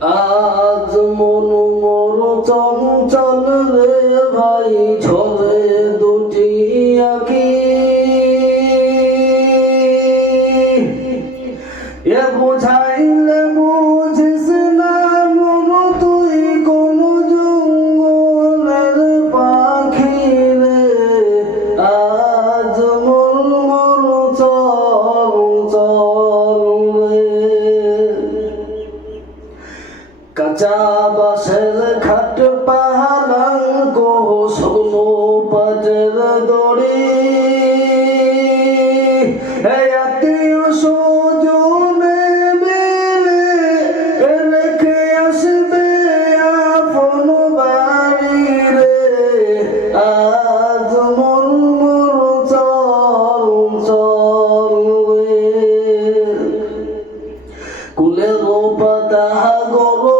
আজ মন মোর চঞ্চল রে ভাই ঝরে খাট পাহালাঙ্ক শোনো পাটের দড়ি। আত্মীয় স্বজনে মিলে রেখে আসবে আপন বাড়ি রে। আজ মন মন চল চল কুলের পাতা গরম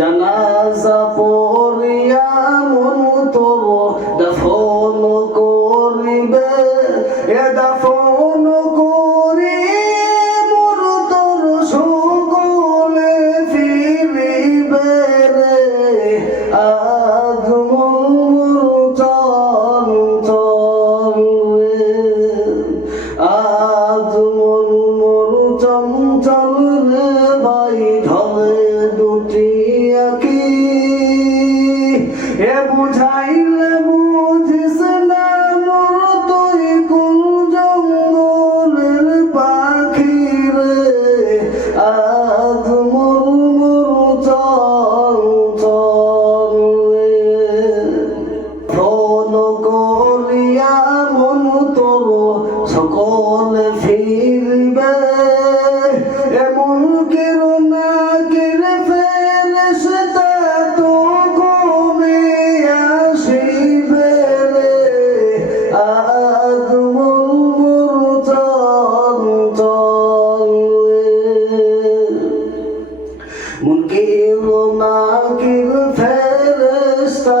জানাজা পড়িয়া মন তোর দফন করিবে। এ দফন এ বুঝাইলে বুঝিস না মোর তুই কোন জঙ্গলের পাখি রে? আজ মোর মোর ona gül feresta